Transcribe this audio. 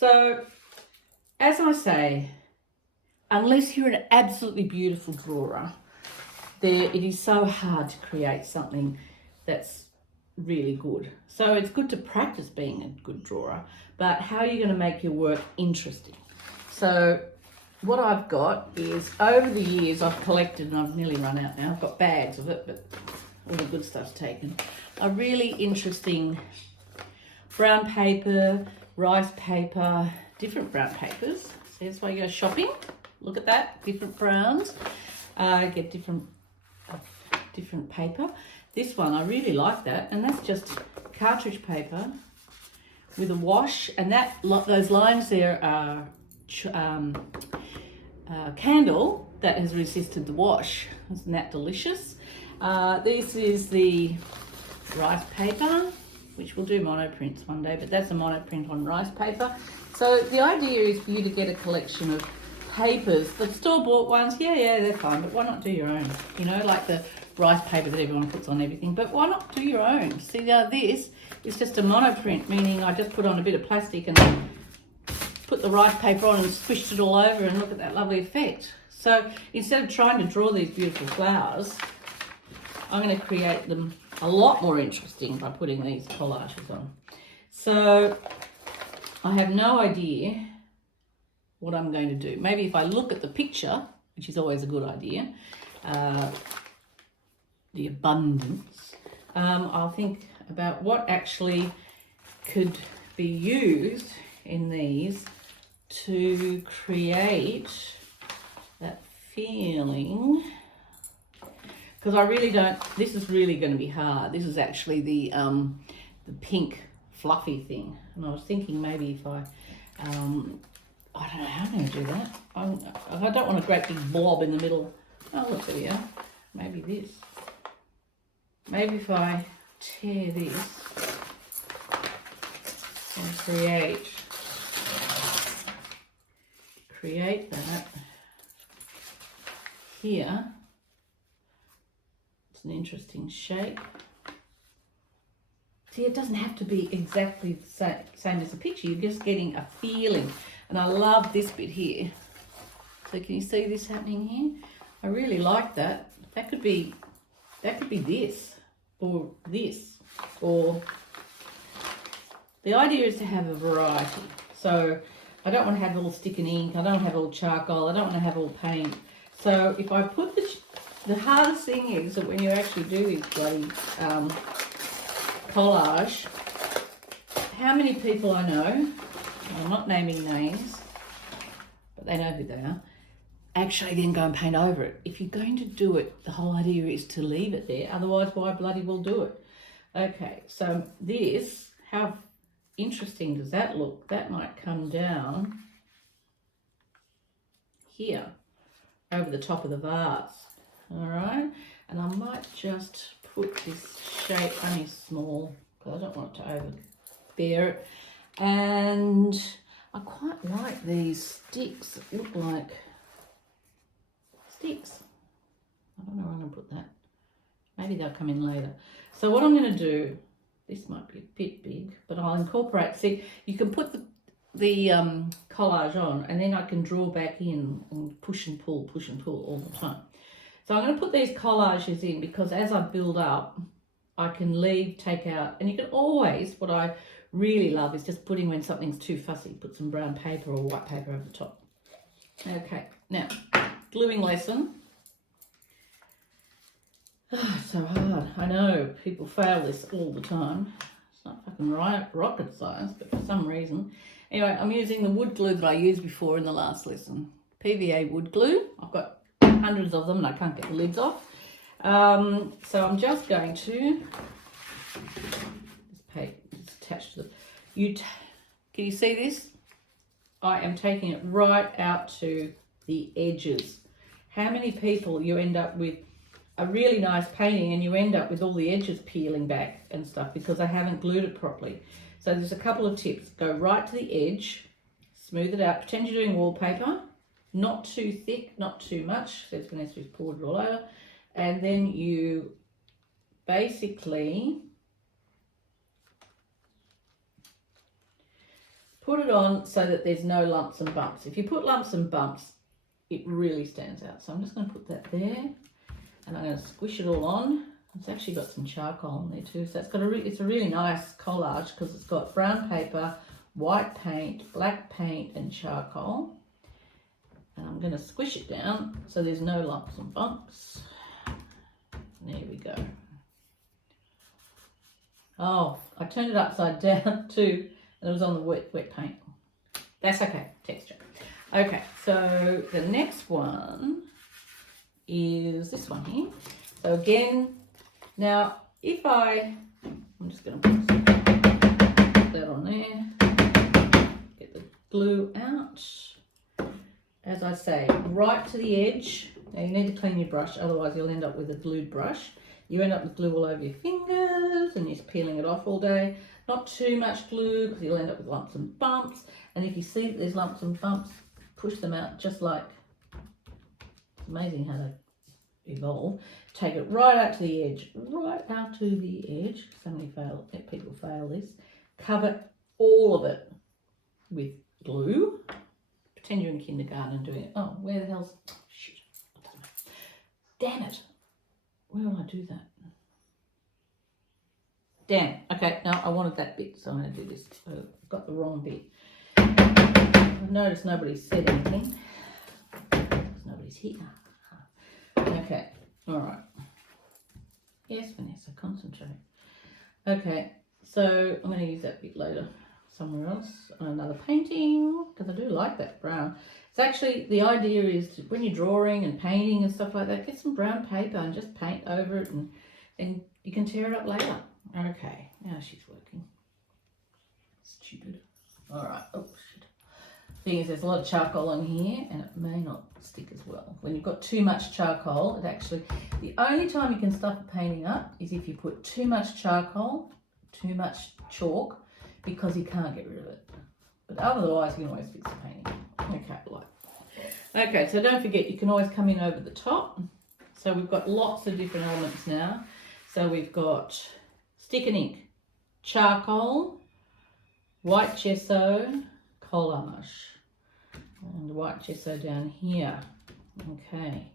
So, as I say, unless you're an absolutely beautiful drawer, it is so hard to create something that's really good. So it's good to practice being a good drawer, but how are you going to make your work interesting? So what I've got is, over the years I've collected, and I've nearly run out now, I've got bags of it, but all the good stuff's taken, a really interesting brown paper, rice paper, different brown papers. So that's why you go shopping. Look at that, different browns. Get different paper. This one, I really like that, and that's just cartridge paper with a wash, and those lines there are candle that has resisted the wash. Isn't that delicious? This is the rice paper, which we'll do monoprints one day, but that's a monoprint on rice paper. So the idea is for you to get a collection of papers. The store-bought ones, yeah, they're fine, but why not do your own? You know, like the rice paper that everyone puts on everything, but why not do your own? See, now this is just a monoprint, meaning I just put on a bit of plastic and then put the rice paper on and squished it all over, and look at that lovely effect. So instead of trying to draw these beautiful flowers, I'm going to create them a lot more interesting by putting these collages on. So I have no idea what I'm going to do. Maybe if I look at the picture, which is always a good idea, the abundance, I'll think about what actually could be used in these to create that feeling, because I really don't, this is really going to be hard. This is actually the pink fluffy thing, and I was thinking maybe if I don't know how I'm going to do that. I don't want a great big blob in the middle. Oh, look, there we are. Maybe this. Maybe if I tear this and create that here. It's an interesting shape. See, it doesn't have to be exactly the same as the picture. You're just getting a feeling. And I love this bit here. So can you see this happening here? I really like that. That could be this, or this, or the idea is to have a variety. So I don't want to have all stick and ink. I don't want to have all charcoal. I don't want to have all paint. So if I put the hardest thing is that when you actually do this bloody collage, how many people I know, I'm not naming names, but they know who they are, actually then go and paint over it. If you're going to do it, the whole idea is to leave it there. Otherwise, why bloody well do it? Okay, so this, how interesting does that look? That might come down here over the top of the vase. All right, and I might just put this shape, only small, because I don't want it to overbear it. And I quite like these sticks that look like sticks. I don't know where I'm going to put that. Maybe they'll come in later. So what I'm going to do, this might be a bit big, but I'll incorporate, see, you can put the collage on, and then I can draw back in and push and pull all the time. So I'm going to put these collages in, because as I build up, I can leave, take out, and you can always, what I really love is just putting, when something's too fussy, put some brown paper or white paper over the top. Okay, now, gluing lesson. Oh, so hard. I know people fail this all the time. It's not fucking rocket science, but for some reason. Anyway, I'm using the wood glue that I used before in the last lesson. PVA wood glue. I've got hundreds of them and I can't get the lids off. So I'm just going to, this paper is attached to the, can you see this? I am taking it right out to the edges. How many people you end up with a really nice painting and you end up with all the edges peeling back and stuff because I haven't glued it properly. So there's a couple of tips. Go right to the edge, smooth it out, pretend you're doing wallpaper, not too thick, not too much, so it's going to be poured all over, and then you basically put it on so that there's no lumps and bumps. If you put lumps and bumps, it really stands out. So I'm just going to put that there, and I'm going to squish it all on. It's actually got some charcoal in there too, so it's a really nice collage because it's got brown paper, white paint, black paint, and charcoal. And I'm going to squish it down so there's no lumps and bumps. There we go. Oh, I turned it upside down too, and it was on the wet paint. That's okay, texture. Okay, so the next one is this one here. So again, now I'm just going to put that on there, get the glue out. As I say, right to the edge. Now you need to clean your brush, otherwise you'll end up with a glued brush. You end up with glue all over your fingers and you're peeling it off all day. Not too much glue because you'll end up with lumps and bumps. And if you see that there's lumps and bumps, push them out just like, it's amazing how they evolve. Take it right out to the edge, right out to the edge. So many people fail this. Cover all of it with glue. Pretend you're in kindergarten and doing it. Oh, where the hell's, shit, damn it. Where will I do that? Damn. Okay, no, I wanted that bit, so I'm going to do this. I've got the wrong bit. I've noticed nobody's said anything. Nobody's here. Okay, all right. Yes, Vanessa, concentrate. Okay, so I'm going to use that bit later somewhere else on another painting because I do like that brown. It's actually, the idea is to, when you're drawing and painting and stuff like that, get some brown paper and just paint over it, and you can tear it up later. Okay, now she's working. Stupid. All right. Oh, shit. Thing is, there's a lot of charcoal in here and it may not stick as well. When you've got too much charcoal, it actually, the only time you can stuff a painting up is if you put too much charcoal, too much chalk, because you can't get rid of it. But otherwise, you can always fix the painting. Okay, so don't forget, you can always come in over the top. So we've got lots of different elements now. So we've got stick and ink, charcoal, white gesso, collage, and white gesso down here. Okay,